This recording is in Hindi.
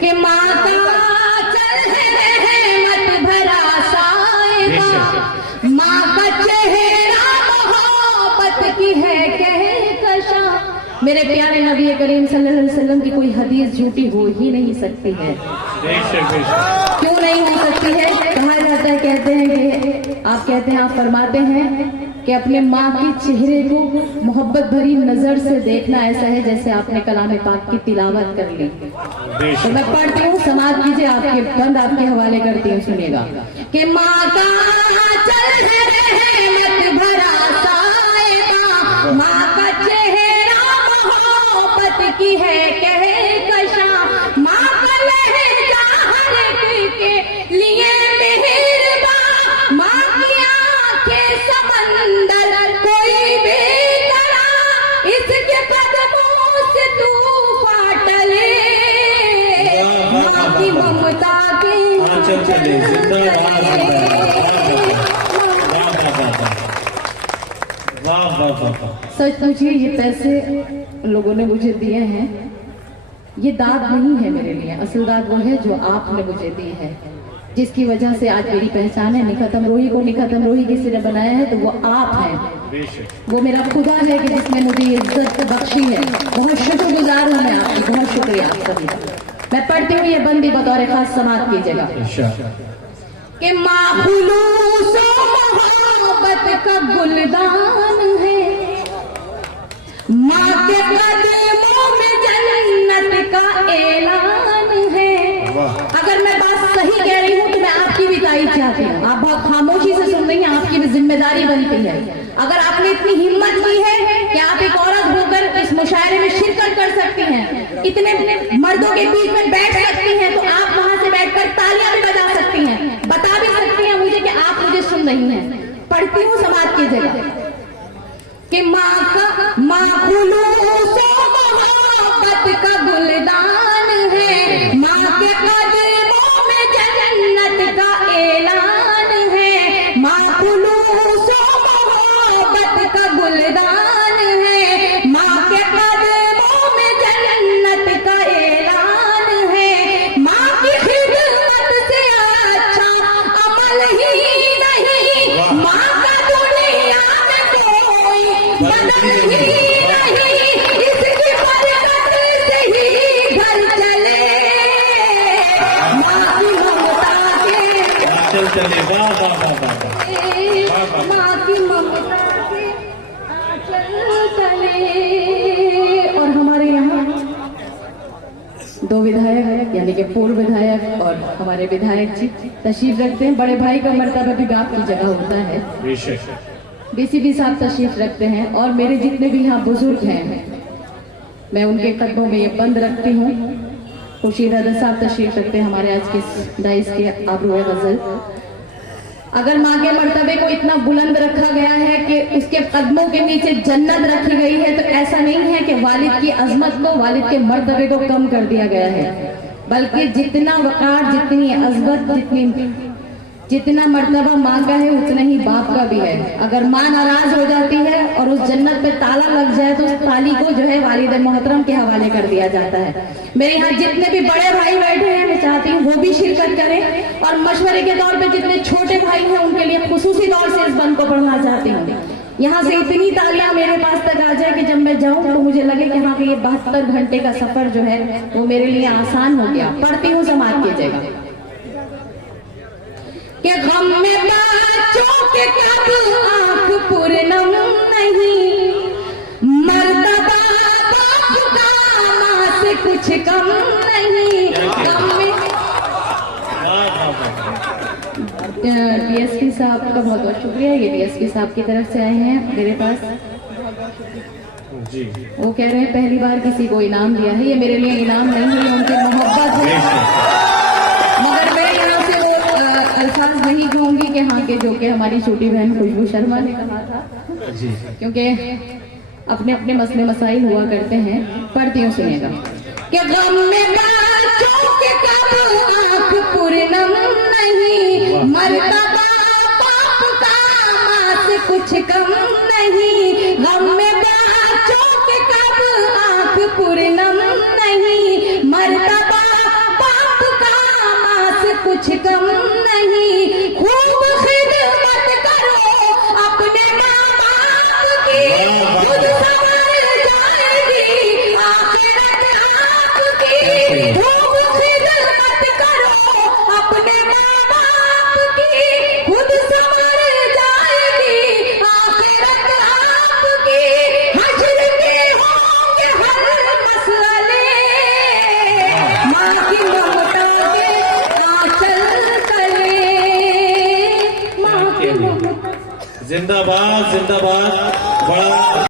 कि माँ का चल है मत भरा साए, माँ का चेहरा मोहब्बत की है कहकशा। मेरे प्यारे नबी करीम सल्लल्लाहु अलैहि वसल्लम की कोई हदीस झूठी हो ही नहीं सकती है। क्यों नहीं हो सकती है? कहा जाता है, कहते हैं कि आप कहते हैं, आप फरमाते हैं कि अपने माँ के चेहरे को मोहब्बत भरी नजर से देखना ऐसा है जैसे आपने कलाम पाक की तिलावत कर ली। तो मैं पढ़ती हूँ, समाज कीजिए, आपके बंद आपके हवाले करती हूँ, सुनिएगा। कि माँ का चल है मत भरा साए, माँ का चेहरा मोहब्बत की है कहकशा, माँ का लहजा हर एक के लिए मेहरबान, माँ की आंखें समंदर कोई बेकरार, इसके कदमों से तू फाट ले, माँ की ममता के सच पूछिए, ये पैसे लोगों ने मुझे दिए हैं, ये दाद नहीं है मेरे लिए, असल दाद वो है जो आपने मुझे दी है, जिसकी वजह से आज मेरी पहचान है। निखतम रोही को निखतम रोही किसी ने बनाया है तो वो आप हैं, वो मेरा खुदा है कि जिसने मुझे इज्जत बख्शी है। बहुत शुक्रगुजार हूँ मैं आपकी, बहुत शुक्रिया आप सभी का। मैं पढ़ती हूँ, ये बंदी बतौर खास समाप्त कीजिएगा। कि माँ खुलूस मोहब्बत का गुलदान है, माँ के कदमों में जन्नत का ऐलान है। अगर मैं बात सही कह रही हूँ तो मैं आपकी भी तारीफ चाहती हूँ। आप बहुत खामोशी से सुन रही हैं, आपकी भी जिम्मेदारी बनती है। अगर आपने इतनी हिम्मत की है कि आप एक औरत होकर इस मुशायरे में शिरकत कर सकती हैं, इतने मर्दों के बीच में बैठ सकती हैं, तो आप वहां से बैठकर तालियां भी बजा सकती हैं, बता भी सकती हैं मुझे कि आप मुझे सुन रही हैं। पढ़ती हूँ, समाज की जगह। कि माँ खुलूस मोहब्बत का गुलदान है, माँ के कदमों में जन्नत का ऐलान है, माँ खुलूस मोहब्बत का गुलदान है, माँ के कदमों में जन्नत का ऐलान है, माँ की खिदमत से अच्छा अमल ही नहीं, माँ का दुनिया में कोई बदल ही नहीं, इसकी बरकत से ही घर चले, माँ की ममता के माँ की ममता के आंचल तले। और हमारे यहाँ दो विधायक यानी कि पूर्व विधायक और हमारे विधायक जी तशरीफ रखते हैं। बड़े भाई का मर्तबा भी बाप की जगह होता है। डीसीपी साहब तशरीफ रखते हैं और मेरे जितने भी यहाँ बुजुर्ग हैं मैं उनके कदमों में ये बंद रखती हूँ। खुर्शीद अहमद साहब तशरीफ रखते हैं, हमारे आज के दाइस के आबरूए गजल। अगर माँ के मर्तबे को इतना बुलंद रखा गया है कि उसके कदमों के नीचे जन्नत रखी गई है, तो ऐसा नहीं है कि वालिद की अजमत को, वालिद के मर्तबे को कम कर दिया गया है, बल्कि जितना वकार, जितनी अजमत, जितना मर्तबा माँ का है उतना ही बाप का भी है। अगर माँ नाराज हो जाती है और उस जन्नत पे ताला लग जाए तो उस ताली को जो है वालिद मोहतरम के हवाले कर दिया जाता है। मेरे यहाँ जितने भी बड़े भाई बैठे हैं मैं चाहती हूँ वो भी शिरकत करें, और मशवरे के तौर पे जितने छोटे भाई हैं उनके लिए खुसूसी तौर से इस बंद को पढ़ना चाहती हूँ। यहाँ से इतनी तालियां मेरे पास तक आ जाए कि जब मैं जाऊँ तो मुझे लगे कि हाँ ये 72 घंटे का सफर जो है वो मेरे लिए आसान हो गया। पढ़ती हूँ, समाप्त कीजिएगा। कि गम में बच्चों के कब आंख पूर्णम नहीं, मर्तबा बाप का माँ से कुछ कम नहीं। गम में डीएसपी साहब का बहुत बहुत शुक्रिया, ये डीएसपी साहब की तरफ से आए हैं मेरे पास जी। वो कह रहे हैं पहली बार किसी को इनाम दिया है, ये मेरे लिए इनाम नहीं है, उनकी मोहब्बत है। मगर मैं यहाँ से अल्फाज नहीं कहूंगी कि हाँ के जो कि हमारी छोटी बहन खुशबू शर्मा ने कहा था, क्योंकि अपने अपने मसले मसाइल हुआ करते हैं। पढ़ती हूँ, सुनिएगा। कि गम में बच्चों के कब आंख पूर्णम नहीं, मर्तबा बाप का माँ से कुछ कम नहीं। गम में बच्चों के कब आंख पूर्णम नहीं, मर्तबा खुद संवर जाएगी आखिरत आपकी। धूप खिदमत करो अपने माँ बाप की, खुद संवर जाएगी आखिरत आपकी। हश्र के होंगे हर मसले, माँ की ममता के आंचल तले, माँ की ममता। जिंदाबाद जिंदाबाद। बड़ा